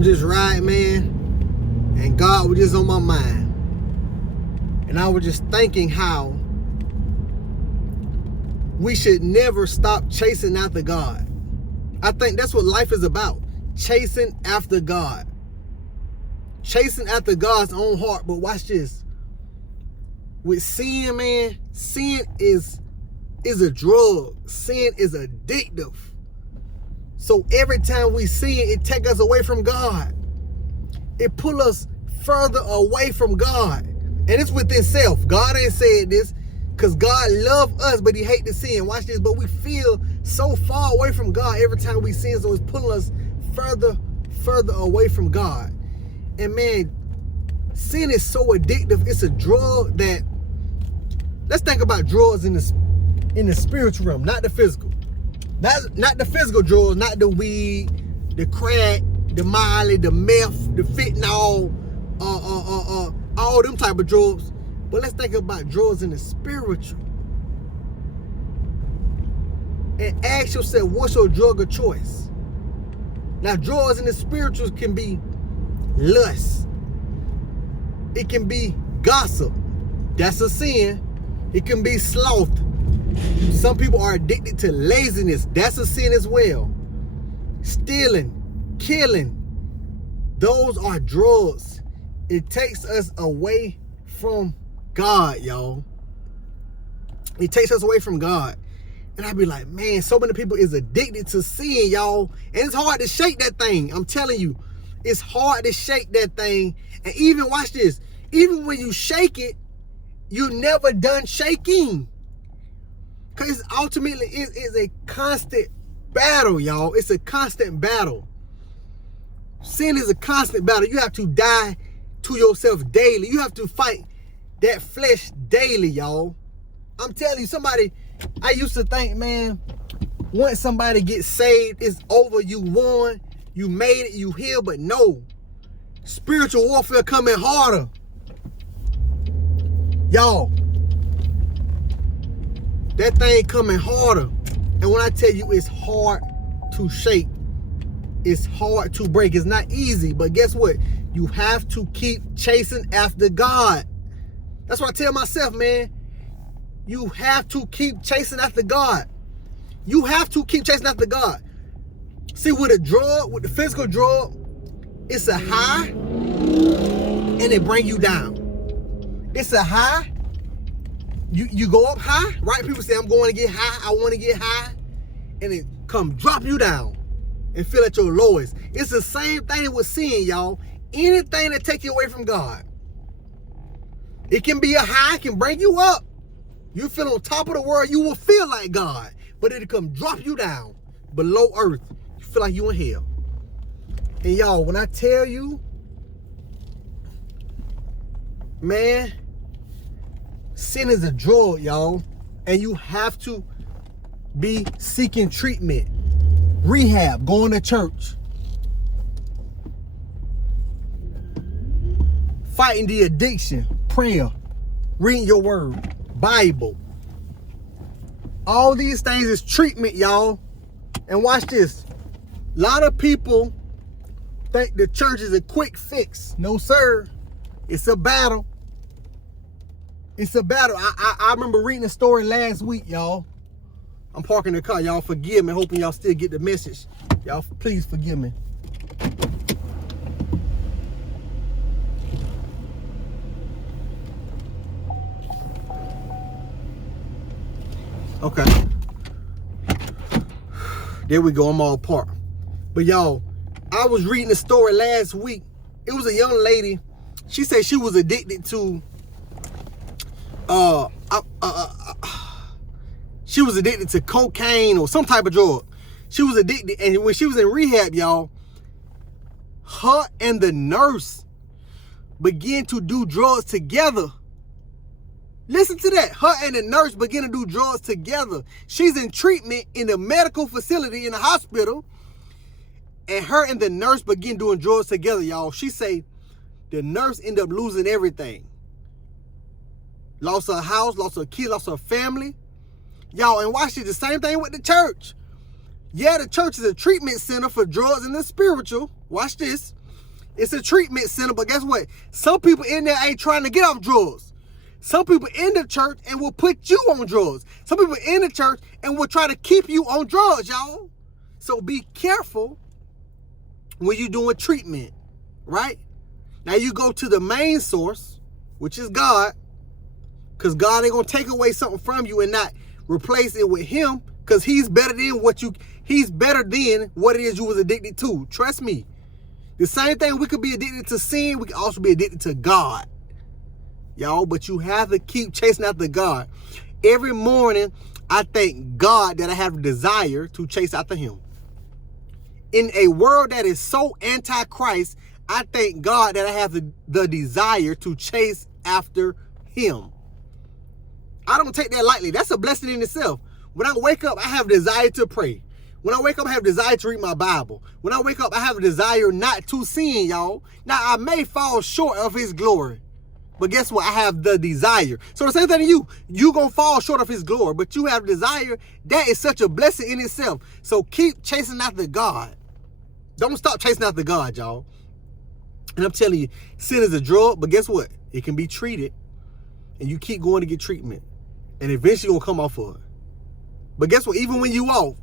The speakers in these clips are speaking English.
I'm just riding, man, and God was just on my mind. And I was just thinking how we should never stop chasing after God. I think that's what life is about. Chasing after God. Chasing after God's own heart. But watch this. With sin, man, sin is a drug. Sin is addictive. So every time we sin, it takes us away from God. It pulls us further away from God. And it's within self. God ain't said this because God loves us, but he hates the sin. Watch this. But we feel so far away from God every time we sin. So it's pulling us further away from God. And man, sin is so addictive. It's a drug that, let's think about drugs in the spiritual realm, not the physical. Not the physical drugs, not the weed, the crack, the Molly, the meth, the fentanyl, all them type of drugs. But let's think about drugs in the spiritual. And ask yourself, what's your drug of choice? Now, drugs in the spirituals can be lust. It can be gossip. That's a sin. It can be sloth. Some people are addicted to laziness. That's a sin as well. Stealing, killing, those are drugs. It takes us away from God, y'all. It takes us away from God. And I'd be like, man, so many people is addicted to sin, y'all. And it's hard to shake that thing. I'm telling you, it's hard to shake that thing. And even, watch this, even when you shake it, you're never done shaking. Because ultimately, it is a constant battle, y'all. It's a constant battle. Sin is a constant battle. You have to die to yourself daily. You have to fight that flesh daily, y'all. I'm telling you, somebody, I used to think, man, once somebody gets saved, it's over. You won. You made it. You healed. But no. Spiritual warfare coming harder. Y'all. That thing coming harder. And when I tell you it's hard to shake, it's hard to break. It's not easy. But guess what? You have to keep chasing after God. That's what I tell myself, man. You have to keep chasing after God. You have to keep chasing after God. See, with a drug, with the physical drug, it's a high and it bring you down. It's a high. You go up high, right? People say, I'm going to get high. I want to get high. And it come drop you down and feel at your lowest. It's the same thing with sin, y'all. Anything that take you away from God. It can be a high, it can bring you up. You feel on top of the world, you will feel like God. But it'll come drop you down below earth. You feel like you in hell. And y'all, when I tell you, man, sin is a drug, y'all. And you have to be seeking treatment, rehab, going to church, fighting the addiction, prayer, reading your word, Bible. All these things is treatment, y'all. And watch this. A lot of people think the church is a quick fix. No, sir. It's a battle. It's a battle. I remember reading a story last week, y'all. I'm parking the car. Y'all forgive me. Hoping y'all still get the message. Y'all, please forgive me. Okay. There we go. I'm all parked. But y'all, I was reading a story last week. It was a young lady. She said she was addicted to she was addicted to cocaine or some type of drug. She was addicted, and when she was in rehab, y'all, her and the nurse began to do drugs together. Listen to that. Her and the nurse began to do drugs together. She's in treatment in a medical facility in a hospital, and her and the nurse began doing drugs together, y'all. She say the nurse ended up losing everything. Lost her house, lost her kids, lost her family. Y'all, and watch it, the same thing with the church. Yeah, the church is a treatment center for drugs and the spiritual. Watch this. It's a treatment center, but guess what? Some people in there ain't trying to get off drugs. Some people in the church and will put you on drugs. Some people in the church and will try to keep you on drugs, y'all. So be careful when you're doing treatment, right? Now you go to the main source, which is God, because God ain't going to take away something from you and not replace it with him, because he's better than what it is you was addicted to. Trust me. The same thing, we could be addicted to sin, we could also be addicted to God. Y'all, but you have to keep chasing after God. Every morning, I thank God that I have a desire to chase after him. In a world that is so anti-Christ, I thank God that I have the desire to chase after him. I don't take that lightly. That's a blessing in itself. When I wake up, I have a desire to pray. When I wake up, I have a desire to read my Bible. When I wake up, I have a desire not to sin, y'all. Now, I may fall short of his glory, but guess what? I have the desire. So the same thing to you. You going to fall short of his glory, but you have desire. That is such a blessing in itself. So keep chasing after God. Don't stop chasing after God, y'all. And I'm telling you, sin is a drug, but guess what? It can be treated, and you keep going to get treatment, and eventually you're going to come off of it. But guess what? Even when you off,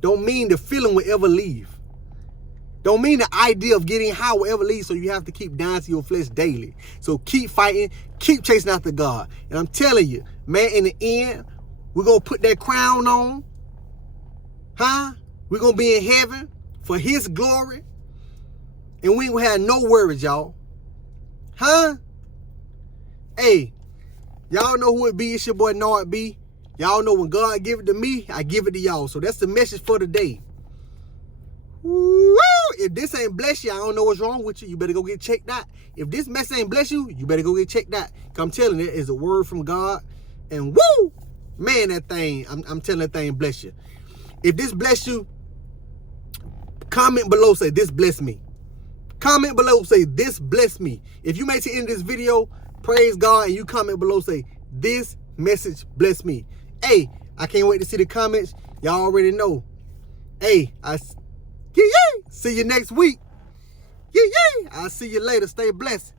don't mean the feeling will ever leave. Don't mean the idea of getting high will ever leave, so you have to keep dying to your flesh daily. So keep fighting, keep chasing after God. And I'm telling you, man, in the end, we're going to put that crown on. Huh? We're going to be in heaven for his glory. And we ain't going to have no worries, y'all. Huh? Hey, y'all know who it be. It's your boy, Nard B. Y'all know when God give it to me, I give it to y'all. So that's the message for today. Woo! If this ain't bless you, I don't know what's wrong with you. You better go get checked out. If this mess ain't bless you, you better go get checked out. I'm telling you, it is a word from God. And woo! Man, that thing, I'm telling that thing bless you. If this bless you, comment below, say this bless me. Comment below, say this bless me. If you make it to the end of this video, praise God, and you comment below, say this message bless me. Hey, I can't wait to see the comments. Y'all already know. Hey, see you next week. I'll see you later. Stay blessed.